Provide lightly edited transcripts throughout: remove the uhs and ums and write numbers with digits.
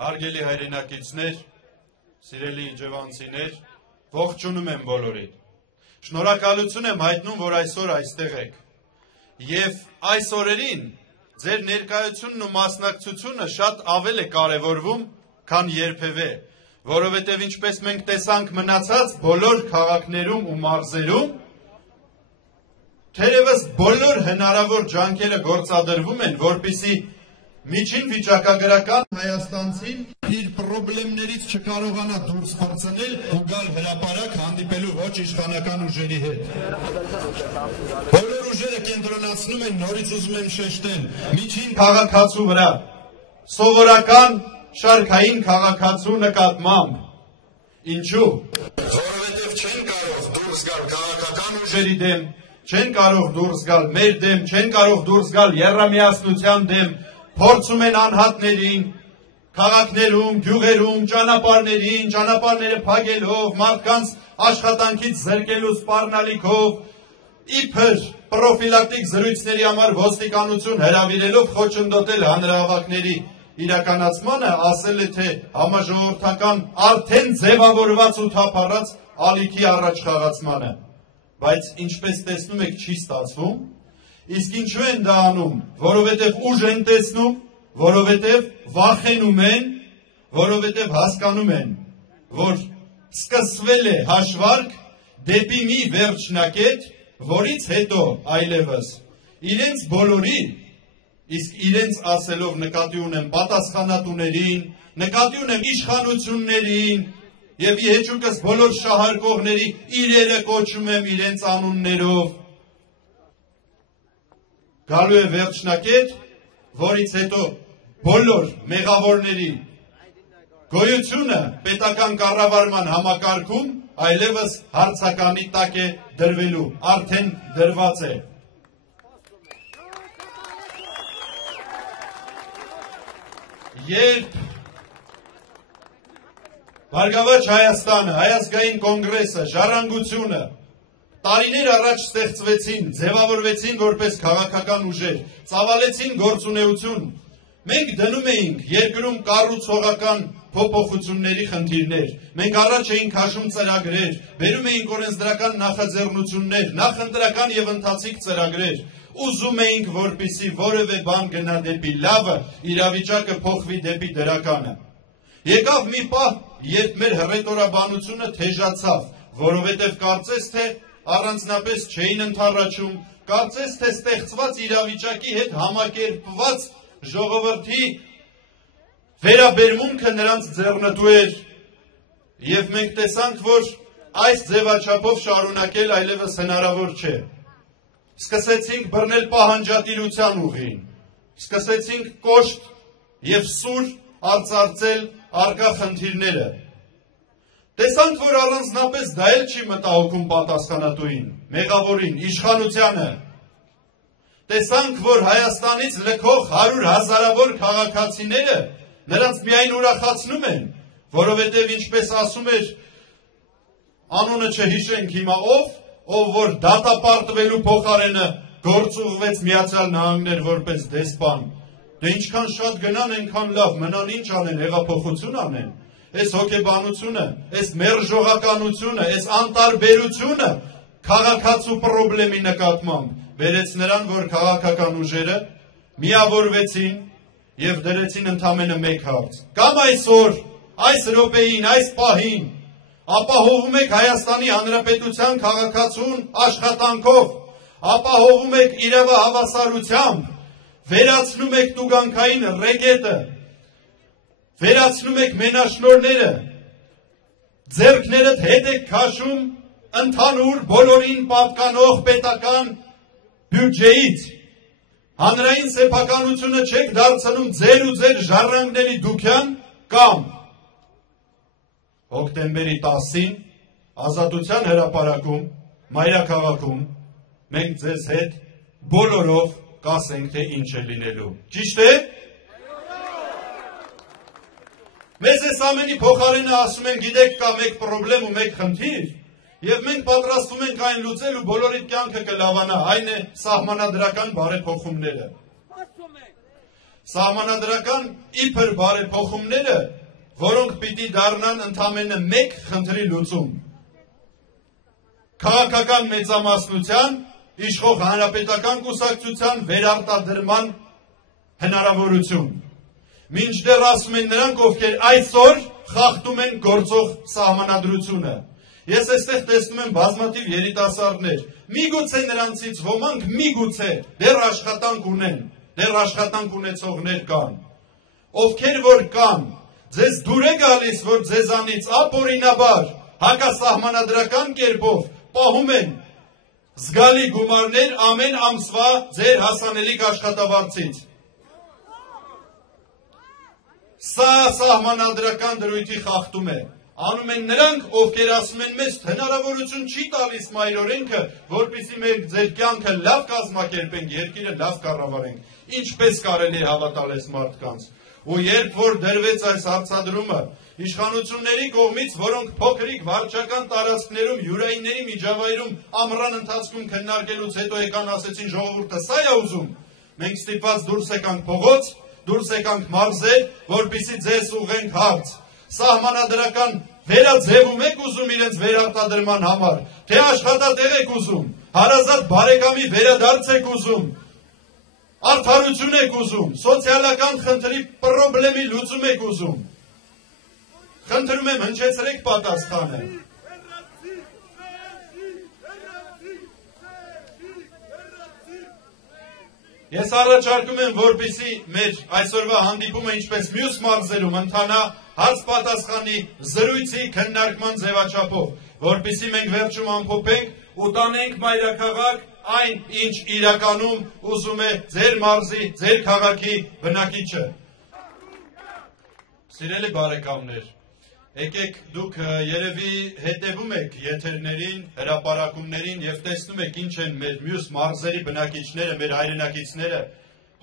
Հարգելի հայրենակիցներ, սիրելի իջևանցիներ, ողջունում եմ բոլորին։ Շնորհակալություն եմ հայտնում, որ այսօր այստեղ եք։ Եվ այս օրերին ձեր ներկայությունն ու մասնակցությունը շատ ավել է կարևորվում, քան երբևէ, որովհետև ինչպես մենք տեսանք մնացած բոլոր քաղաքներում ու մարզերում, թերևս բոլոր հնարավոր ջանքերը գործադրվում են, որպեսզի միջին վիճակագրական հայաստանցին իր պրոբլեմներից չկարողանա դուրս բարձնել ու գալ հրապարակ հանդիպելու ոչ իշխանական ուժերի հետ։ Բոլոր ուժերը կենտրոնացնում են, նորից ուզում եմ շեշտել, միջին քաղաքացու վրա, սովորական շարքային քաղաքացու նկատմամբ։ Ինչու՞։ Որովհետև չեն կարող դուրս գալ քաղաքական ուժերի դեմ, չեն կարող դուրս գալ մեր դեմ, չեն կարող դուրս գալ եռամիասնության դեմ, փորձում են անհատներին, քաղաքներում, գյուղերում, ճանապարհները փակելով, մարդկանց աշխատանքից զրկելու սպառնալիքով, իբր պրոֆիլակտիկ զրույցների համար ոստիկանություն հրավիրելով խոչընդոտել հանրահավաքների իրականացմանը, ասել է, թե համաժողովրդական արդեն ձևավորված ու թափառած ալիքի առաջխաղացմանը, բայց ինչպես տեսնում եք չի ստացվում, իսկ ինչու են դա անում, որովհետև ուժ են տեսնում, որովհետև վախենում են, որովհետև հասկանում են, որ սկսվել է հաշվարկ դեպի մի վերջնակետ, որից հետո այլևս իրենց բոլորի, իսկ իրենց ասելով նկատի ունեմ պատասխանատուներին, նկատի ունեմ իշխանություններին և իհեճուկս բոլոր շահարկողների իրերը կոչում եմ իրենց անուններով, գալու է վերջնակետ, որից հետո բոլոր մեղավորների գոյությունը պետական կառավարման համակարգում այլևս հարցականի տակ է դրվելու, արդեն դրված է։ Երբ Բարգավաճ Հայաստանը, Հայազգային կոնգրեսը, Ժառանգությունը տարիներ առաջ ստեղծվեցին, ձևավորվեցին որպես քաղաքական ուժեր, ծավալեցին գործունեություն, մենք դնում էինք երկրում կառուցողական փոփոխությունների խնդիրներ, մենք առաջ էինք քաշում ծրագրեր, բերում էինք օրենսդրական նախաձեռնություններ, նախընտրական և ընթացիկ ծրագրեր, ուզում էինք, որպեսզի որևէ բան գնա դեպի լավը, իրավիճակը փոխվի դեպի դրականը։ Եկավ մի պահ, երբ մեր հռետորաբանությունը թեժացավ, որովհետև կարծես թե առանձնապես չէին ընդառաջում, կարծես թե ստեղծված իրավիճակի հետ համակերպված ժողովրդի վերաբերմունքը նրանց ձեռնտու էր, և մենք տեսանք, որ այս ձևաչափով շարունակել այլևս հնարավոր չէ։ Սկսեցինք բռնել պահանջատիրության ուղին, սկսեցինք կոշտ և սուր արծարծել առկա խնդիրները։ Տեսանք, որ առանձնապես դա էլ չի մտահոգում պատասխանատուին, մեղավորին, իշխանությանը։ Տեսանք, որ Հայաստանից լքող 100 հազարավոր քաղաքացիները նրանց միայն ուրախացնում են, որովհետև ինչպես ասում էր, անունը չհիշենք հիմա ով որ դատապարտվելու փոխարենը գործուղվեց Միացյալ Նահանգներ որպես դեսպան, դե ինչքան շատ գնան, այնքան լավ, մնան ինչ անեն, հեղափոխություն անեն, այս հոգեբանությունը, այս մերժողականությունը, այս անտարբերությունը քաղաքացու պրոբլեմի նկատմամբ բերեց նրան, որ քաղաքական ուժերը միավորվեցին և դրեցին ընդամենը մեկ հարց. կամ այսօր, այս րոպեին, այս պահին ապահովում եք Հայաստանի Հանրապետության քաղաքացուն աշխատանքով, ապահովում եք իրավահավասարությամբ, վերացնում եք տուգանքային ռեկետը, վերացնում եք մենաշնորհները, ձեռքներդ հետ եք քաշում ընդհանուր բոլորին պատկանող պետական բյուջեից, հանրային սեփականությունը չեք դարձնում ձեր ու ձեր ժառանգների դուքյան կամ հոկտեմբերի 10-ին Ազատության հրապարակում, մայրաքաղաքում մենք ձեզ հետ բոլորով կասենք, թե ինչ է լինելու։ Ճիշտ է։ Մեզ այս ամենի փոխարենը ասում են, գիտեք, կա մեկ պրոբլեմ ու մեկ խնդիր, և մենք պատրաստվում ենք այն լուծել ու բոլորիդ կյանքը կլավանա, այն է սահմանադրական բարեփոխումները։ Սահմանադրական իբր բարեփոխումները, որոնք պիտի դառնան ընդամենը մեկ խնդրի լուծում։ Քաղաքական մեծամասնության, իշխող հանրապետական կուսակցության վերարտադրման հնարավորություն։ Մինչդեռ ասում են նրանք, ովքեր այսօր խախտում են գործող սահմանադրությունը։ Ես այստեղ տեսնում եմ բազմաթիվ երիտասարդներ, միգուցե նրանցից ոմանք միգուցե դեռ աշխատանք ունեն, դեռ աշխատանք ունեցողներ կան, ովքեր որ կան, ձեզ դուր է գալիս, որ ձեզանից ապօրինաբար հակասահմանադրական կերպով պահում են զգալի գումարներ ամեն ամսվա ձեր հասանելիք աշխատավարձից։ Սա սահմանադրական դրույթի խախտում է։ Անում են նրանք, ովքեր ասում են մեզ հնարավորություն չի տալիս մայր օրենքը, որպեսզի մենք ձեր կյանքը լավ կազմակերպենք, երկիրը լավ կառավարենք։ Ինչպես կարելի է հավատալ այս մարդկանց։ Ու երբ որ դրվեց այս հարցադրումը իշխանությունների կողմից, որոնք փոքրիկ վարչական տարածքներում, յուրայինների միջավայրում ամռան ընթացքում քննարկելուց հետո եկան ասեցին ժողովուրդը սա է ուզում, մենք ստիպված դուրս եկանք փողոց, դուրս եկանք մարզեր, որպեսզի ձեզ ուղենք հարց։ Սահմանադրական վերաձևում եք ուզում իրենց վերարտադրման համար, թե աշխատատեղ եք ուզում, հարազատ բարեկամի վերադարձ եք ուզում, արդարություն եք ուզում, սոցիալական խնդրի պրոբլեմի լուծում եք ուզում։ Խնդրում եմ հնչեցրեք պատասխանը։ Ես առաջարկում եմ, որպեսզի մեր այսօրվա հանդիպումը ինչպես մյուս մարզերում ընթանա հարց պատասխանի զրույցի քննարկման ձևաչափով, որպեսզի մենք վերջում ամփոփենք ու տանենք մայրաքաղաք այն, ինչ իրականում ուզում է ձեր մարզի, ձեր քաղաքի բնակիչը։ Սիրելի բարեկամներ, եկեք դուք երևի հետևում եք եթերներին, հրապարակումներին և տեսնում եք ինչ են մեր մյուս մարզերի բնակիչները, մեր հայրենակիցները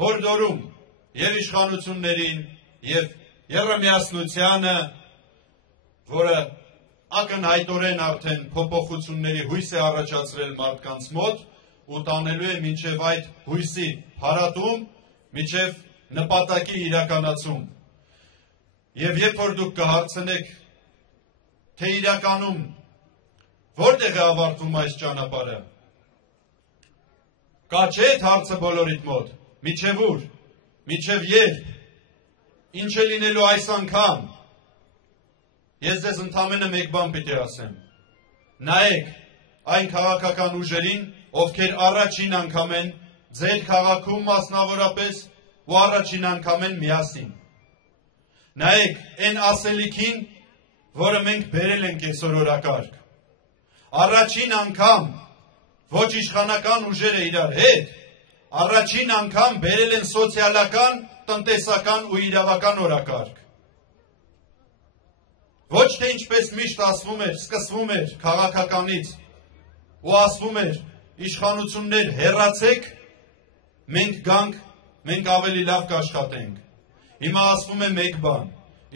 հորդորում և իշխանություններին և եռամիասնությանը, որը ակնհայտորեն արդեն փոփոխությունների հույս է առաջացրել մարդկանց մոտ ու տանելու է մինչև այդ հույսի հարատում, մինչև նպատակի իրականացում։ Եվ երբ որ դուք կհարցնեք, թե իրականում որտեղ է ավարտվում այս ճանապարհը, կա չէ այդ հարցը բոլորիդ մոտ, մինչև ուր, մինչև երբ, ինչ է լինելու այս անգամ, ես ձեզ ընդամենը մեկ բան պիտի ասեմ, նայեք այն քաղաքական ուժերին, ովքեր առաջին անգամ են ձեր քաղաքում մասնավորապես ու առաջին անգամ են միասին։ Նայեք այն ասելիքին, որը մենք բերել ենք այսօր օրակարգ։ Առաջին անգամ ոչ իշխանական ուժերը իրար հետ, առաջին անգամ բերել են սոցիալական, տնտեսական ու իրավական օրակարգ։ Ոչ թե ինչպես միշտ ասվում էր, սկսվում էր քաղաքականից ու ասվում էր իշխանություններ հեռացեք, մենք գանք, մենք ավելի լավ կաշխատենք։ Հիմա ասվում է մեկ բան,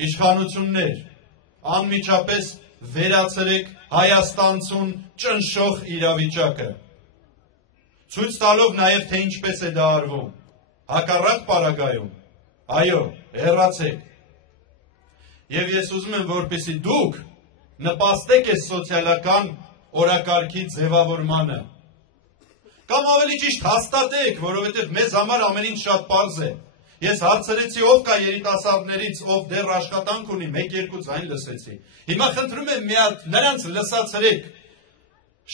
իշխանություններ, անմիջապես վերացրեք Հայաստանցուն ճնշող իրավիճակը, ցույց տալով նաև թե ինչպես է դա արվում, հակառակ պարագայում, այո, հեռացեք։ Եվ ես ուզում եմ, որպեսզի դուք նպաստեք այս սոցիալական օրակարգի ձևավորմանը, կամ ավելի ճիշտ հաստատեք, որովհետև մեզ համար ամեն ինչ շատ պարզ է։ Ես հարցրեցի ով կա երիտասարդներից, ով դեռ աշխատանք ունի, 1-2 ձայն լսեցի։ Հիմա խնդրում եմ մի հատ նրանց լսացրեք։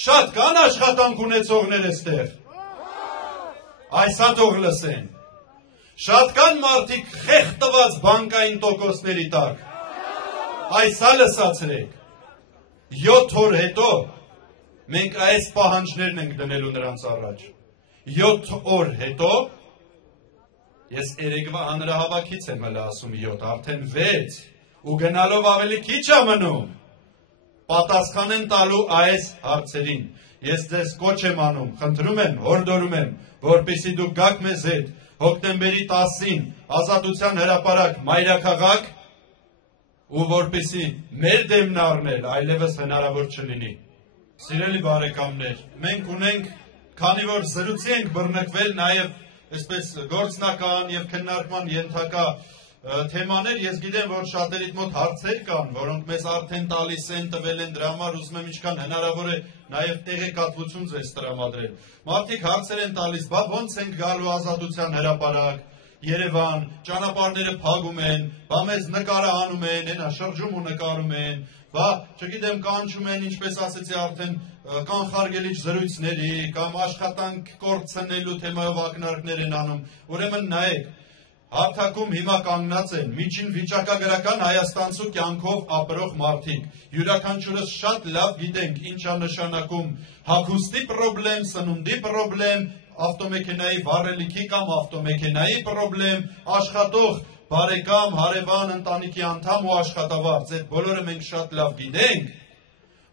Շատ կան աշխատանք ունեցողներ այստեղ։ Այսա թող լսեն։ Շատ կան մարդիկ խեղդված բանկային տոկոսների տակ։ Այսա լսացրեք։ 7 օր հետո մենք այս պահանջներն ենք դնելու նրանց առաջ։ 7 օր հետո ես երեկվա հանրահավաքից եմ հələ ասում 7, արդեն 6 ու գնալով ավելի քիչ է մնում, պատասխան են տալու այս հարցերին։ Ես ձեզ կոչ եմ անում, խնդրում եմ, հորդորում եմ, որպեսզի դուք գաք մեզ հետ հոկտեմբերի 10-ին Ազատության հրապարակ մայրաքաղաք ու որպեսզի մեր դեմն առնել այլևս հնարավոր չլինի։ Սիրելի բարեկամներ, մենք ունենք, քանի որ զրույցի ենք բռնկվել նաև այսպես գործնական եւ քննարկման ենթակա թեմաներ, ես գիտեմ, որ շատերիդ մոտ հարցեր կան, որոնք մեզ արդեն տալիս են, տվել են դրա համար, ուզում եմ ինչքան հնարավոր է նաև տեղեկատվություն ձեզ տրամադրել։ Մարդիկ հարցեր են տալիս, բա ոնց ենք գալու Ազատության հրապարակ, Երևան, ճանապարհները փակում են, բա մեզ նկարը անում են, այնա շրջում ու նկարում են, բա չգիտեմ կանչում են, ինչպես ասեցի արդեն, կանխարգելիչ զրույցների կամ աշխատանք կորցնելու թեմայով ակնարկներ են անում, ուրեմն նայեք, հարթակում հիմա կանգնած են միջին վիճակագրական հայաստանցու կյանքով ապրող մարդիկ, յուրաքանչյուրս շատ լավ գիտենք ինչ է նշանակում հագուստի պրոբլեմ, սնունդի պրոբլեմ, ավտոմեքենայի վառելիքի կամ ավտոմեքենայի պրոբլեմ, աշխատող բարեկամ, հարևան, ընտանիքի անդամ ու աշխատավարձ, այդ բոլորը մենք շատ լավ գիտենք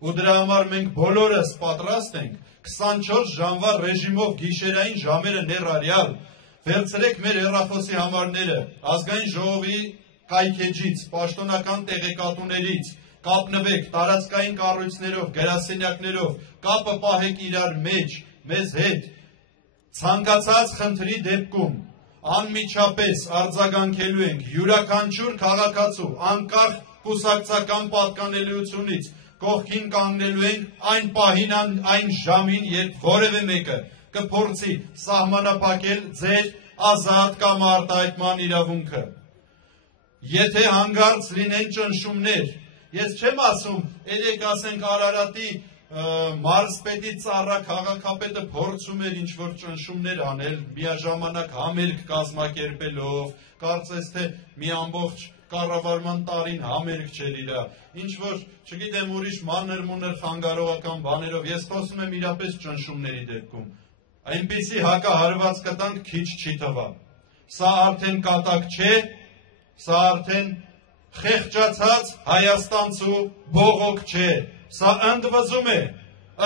ու դրա համար մենք բոլորս պատրաստ ենք 24 ժամվա ռեժիմով գիշերային ժամերը ներառյալ վերցրեք մեր հեռախոսի համարները ազգային ժողովի կայքեջից, պաշտոնական տեղեկատուներից, կապնվեք տարածքային կառույցներով, գրասենյակներով, կապը պահեք իրար մեջ, մեզ հետ, ցանկացած խնդրի դեպքում անմիջապես արձագանքելու ենք յուրաքանչյուր քաղաքացու անկախ կուսակցական պատկանելիությունից կողքին կանգնելու ենք այն պահին, այն ժամին, երբ որևէ մեկը կփորձի սահմանափակել ձեր ազատ կամ արտահայտման իրավունքը։ Եթե հանգարց լինեն ճնշումներ, ես չեմ ասում, ելեք ասենք Արարատի մարզպետի ծառա քաղաքապետը փորձում էր ինչ-որ ճնշումներ անել, միաժամանակ համերգ կազմակերպելով, կարծես թե մի ամբողջ կառավարման տարին համերգ չէր իրա, ինչ-որ, չգիտեմ, ուրիշ մանր-մունր խանգարողական բաներով, ես խոսում եմ իրապես ճնշումների դեպքում, այնպիսի հակահարված կտանք քիչ չի թվա, սա արդեն կատակ չէ, սա արդեն խեղճացած հայաստանցու բողոք չէ, սա ընդվզում է,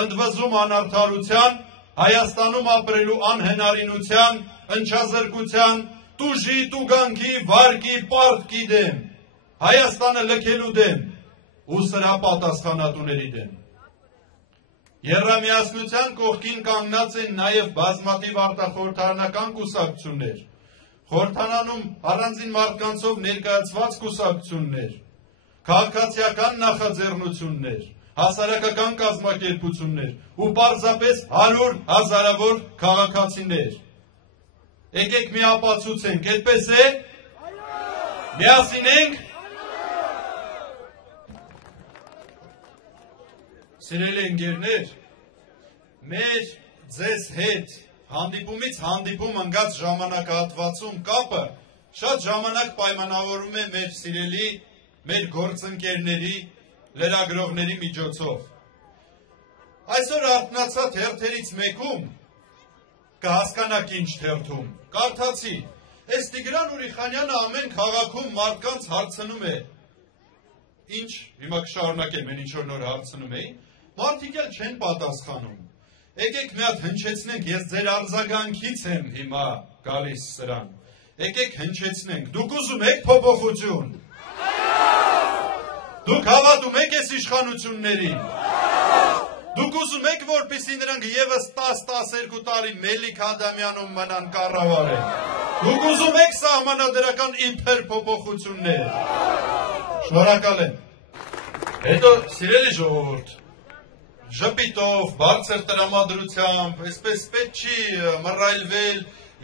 ընդվզում անարդարության, Հայաստանում ապրելու անհնարինության, ընչազրկության, տուժի, տուգանքի, վարկի, պարտքի դեմ, Հայաստանը լքելու դեմ ու սրա պատասխանատուների դեմ։ Եռամիասնության կողքին կանգնած են նաև բազմաթիվ արտախորհրդարանական կուսակցություններ, խորհրդարանում առանձին մարդկանցով ներկայացված կուսակցություններ, քաղաքացիական նախաձեռնություններ, հասարակական կազմակերպություններ ու պարզապես 100 հազարավոր քաղաքացիներ։ Եկեք մի ապացուցենք, այդպես է։ Միասին ենք։ Սիրելի ընկերներ, մեր ձեզ հետ հանդիպումից հանդիպում ընկած ժամանակահատվածում կապը շատ ժամանակ պայմանավորում է մեր սիրելի, մեր գործընկերների, լրագրողների միջոցով։ Այսօր արթնացած հերթերից մեկում կհասկանաք ինչ թերթում, կարդացի, այս Տիգրան Ուրիխանյանը ամեն քաղաքում մարդկանց հարցնում է, ինչ, հիմա կշարունակեմ, են ինչ-որ նոր հարցնում էի, մարդիկ էլ չեն պատասխանում, եկեք մի հատ հնչեցնենք, ես ձեր արձագանքից եմ հիմա գալիս սրան, եկեք հնչեցնենք, դուք ուզում եք փոփոխություն, դուք հավատում եք այս իշխանություններին, դուք ուզում եք, որպեսզի նրանք ևս 10-12 տարի Մելիք Ադամյանում մնան կառավարեն, դուք ուզում եք սահմանադրական իբր փոփոխություններ, շնորհակալ եմ, հետո սիրելի ժողովուրդ, ժպիտով, բարձր տրամադրությամբ, այսպես պետք չի մռայլվել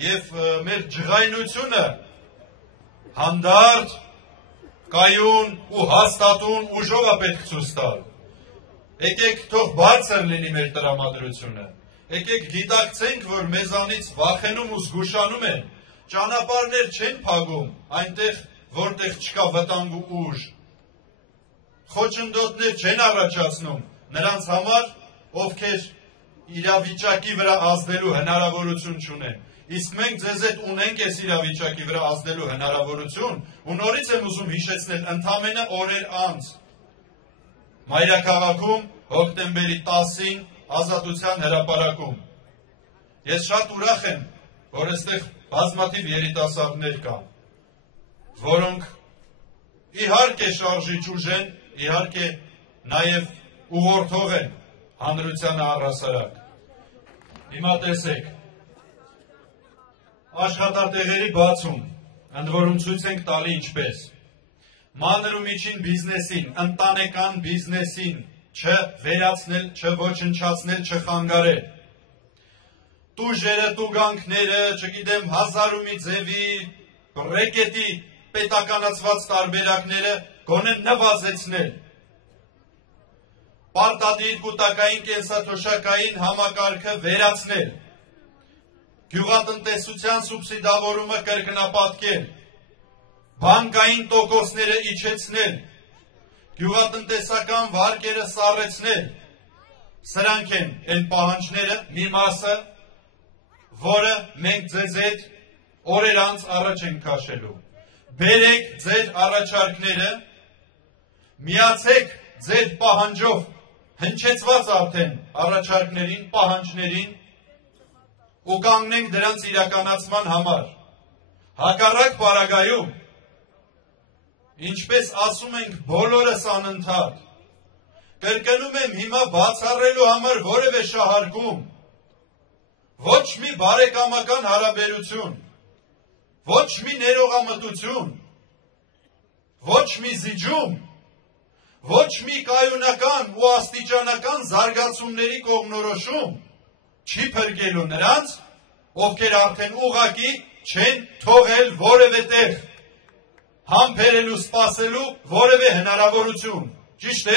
եւ մեր ջղայնությունը հանդարտ, կայուն ու հաստատուն ուժով է պետք ցույց տալ։ Եկեք թող բարձր լինի մեր տրամադրությունը։ Եկեք գիտակցենք, որ մեզանից վախենում ու զգուշանում են, ճանապարհներ չեն փակում, այնտեղ, որտեղ չկա վտանգ ու ուժ։ Խոչընդոտներ չեն առաջացնում նրանց համար, ովքեր իրավիճակի վրա ազդելու հնարավորություն չունեն։ Իսկ մենք ձեզ հետ ունենք այս իրավիճակի վրա ազդելու հնարավորություն, ու նորից եմ ուզում հիշեցնել ընդամենը օրեր անց Մայրաքաղաքում հոկտեմբերի 10-ին Ազատության հրապարակում։ Ես շատ ուրախ եմ, որ այստեղ բազմաթիվ երիտասարդներ կան, որոնք իհարկե շարժիչ ուժ են, իհարկե նաև ուղղորդող են հանրությանը առհասարակ։ Հիմա տեսեք, Աշխատատեղերի բացում, ընդ որում ցույց ենք տալի ինչպես։ Մանր ու միջին բիզնեսին, ընտանեկան բիզնեսին չվերացնել, չոչնչացնել, չխանգարել։ Տուժերը, տուգանքները, չգիտեմ, հազար ու մի ձևի, ռեկետի պետականացված տարբերակները գոնե նվազեցնել։ Պարտադիր կուտակային կենսաթոշակային համակարգը վերացնել։ Գյուղատնտեսության սուբսիդավորումը կրկնապատկել, բանկային տոկոսները իջեցնել, գյուղատնտեսական վարկերը սառեցնել, սրանք են այն պահանջները, մի մասը, որը մենք ձեզ հետ օրեր անց առաջ ենք քաշելու։ Բերեք ձեր առաջարկները, միացեք ձեր պահանջով, հնչեցված արդեն առաջարկներին, պահանջներին, ու կանգնենք դրանց իրականացման համար։ Հակառակ պարագայում, ինչպես ասում ենք բոլորս անընդհատ, կրկնում եմ հիմա բացառելու համար որևէ շահարկում, ոչ մի բարեկամական հարաբերություն, ոչ մի ներողամտություն, ոչ մի զիջում, ոչ մի կայունական ու աստիճանական զարգացումների կողմնորոշում չի փրկելու նրանց, ովքեր արդեն ուղղակի չեն թողել որևէ տեղ, համբերելու, սպասելու որևէ հնարավորություն, ճիշտ է։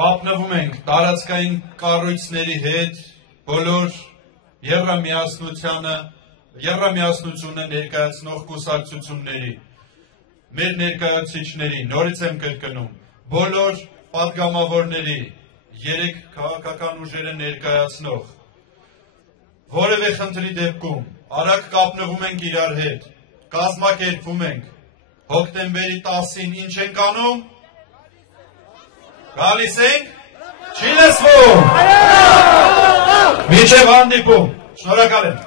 Կապնվում ենք տարածքային կառույցների հետ, բոլոր եռամիասնությունը ներկայացնող կուսակցությունների, մեր ներկայացուցիչների, նորից եմ կրկնում, բոլոր պատգամավորների, 3 քաղաքական ուժերը ներկայացնող, որևէ խնդրի դեպքում արագ կապնվում ենք իրար հետ, կազմակերպվում ենք, հոկտեմբերի 10-ին ինչ ենք անում, գալիս ենք, չի լսվում, մինչև հանդիպում, շնորհակալ եմ։